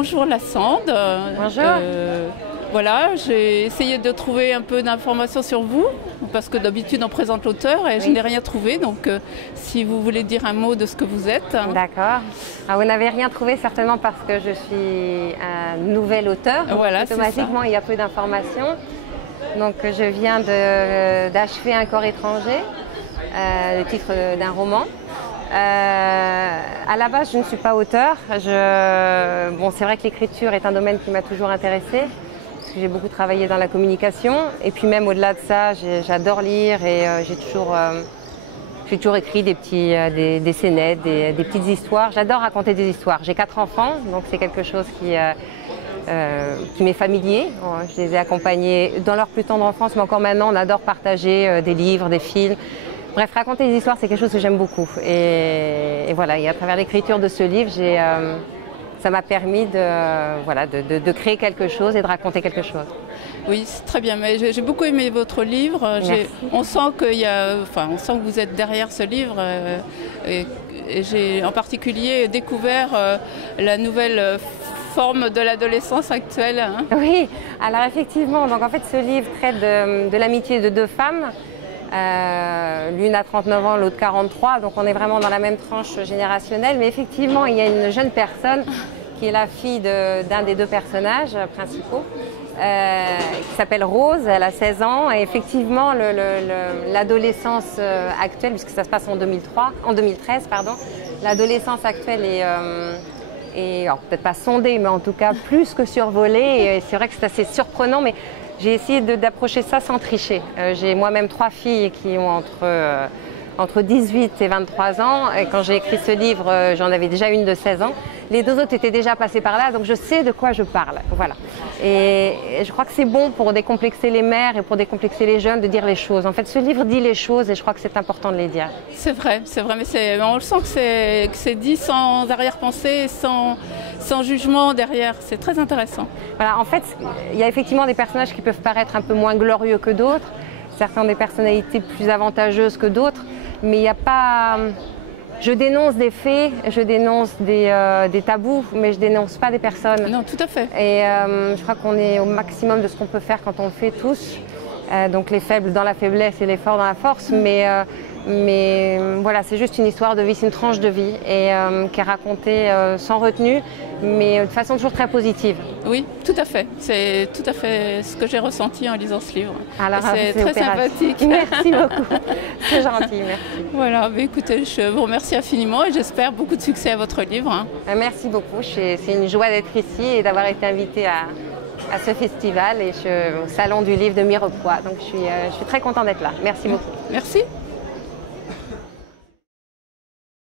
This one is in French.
bonjour Lassande. Bonjour. Voilà, j'ai essayé de trouver un peu d'informations sur vous, parce que d'habitude on présente l'auteur et je n'ai rien trouvé, donc si vous voulez dire un mot de ce que vous êtes. D'accord. Vous n'avez rien trouvé certainement parce que je suis un nouvel auteur, donc voilà, automatiquement il y a peu d'informations. Donc je viens d'achever Un corps étranger, le titre d'un roman. À la base, je ne suis pas auteur. Bon, c'est vrai que l'écriture est un domaine qui m'a toujours intéressée, parce que j'ai beaucoup travaillé dans la communication. Et puis même au-delà de ça, j'adore lire et j'ai toujours écrit des scénettes, des petites histoires. J'adore raconter des histoires. J'ai 4 enfants, donc c'est quelque chose qui m'est familier. Je les ai accompagnés dans leur plus tendre enfance, mais encore maintenant, on adore partager des livres, des films. Bref, raconter des histoires, c'est quelque chose que j'aime beaucoup. Et voilà, et à travers l'écriture de ce livre, ça m'a permis de créer quelque chose et de raconter quelque chose. Oui, c'est très bien. Mais j'ai beaucoup aimé votre livre. On sent on sent que vous êtes derrière ce livre. Et j'ai en particulier découvert la nouvelle forme de l'adolescence actuelle. Hein. Oui, alors effectivement, donc en fait ce livre traite de l'amitié de 2 femmes. L'une a 39 ans, l'autre 43, donc on est vraiment dans la même tranche générationnelle. Mais effectivement, il y a une jeune personne qui est la fille d'un des 2 personnages principaux, qui s'appelle Rose, elle a 16 ans. Et effectivement, l'adolescence actuelle, puisque ça se passe en 2013, l'adolescence actuelle est peut-être pas sondée, mais en tout cas plus que survolée. Et c'est vrai que c'est assez surprenant, mais j'ai essayé d'approcher ça sans tricher. J'ai moi-même 3 filles qui ont entre 18 et 23 ans. Et quand j'ai écrit ce livre, j'en avais déjà une de 16 ans. Les 2 autres étaient déjà passées par là, donc je sais de quoi je parle. Voilà. Et je crois que c'est bon pour décomplexer les mères et pour décomplexer les jeunes de dire les choses. En fait, ce livre dit les choses et je crois que c'est important de les dire. C'est vrai, mais on le sent que c'est dit sans arrière-pensée, sans jugement derrière. C'est très intéressant. Voilà, en fait, il y a effectivement des personnages qui peuvent paraître un peu moins glorieux que d'autres. Certains ont des personnalités plus avantageuses que d'autres, mais il n'y a pas... Je dénonce des faits, je dénonce des tabous, mais je dénonce pas des personnes. Non, tout à fait. Et je crois qu'on est au maximum de ce qu'on peut faire quand on le fait tous. Donc les faibles dans la faiblesse et les forts dans la force. Mais voilà, c'est juste une histoire de vie, c'est une tranche de vie et qui est racontée sans retenue, mais de façon toujours très positive. Oui, tout à fait. C'est tout à fait ce que j'ai ressenti en lisant ce livre. Alors, c'est très sympathique. Merci beaucoup. C'est gentil, merci. Voilà, mais écoutez, je vous remercie infiniment et j'espère beaucoup de succès à votre livre. Hein. Merci beaucoup. C'est une joie d'être ici et d'avoir été invitée à ce festival et au Salon du Livre de Mirepoix. Donc je suis très contente d'être là. Merci beaucoup. Merci.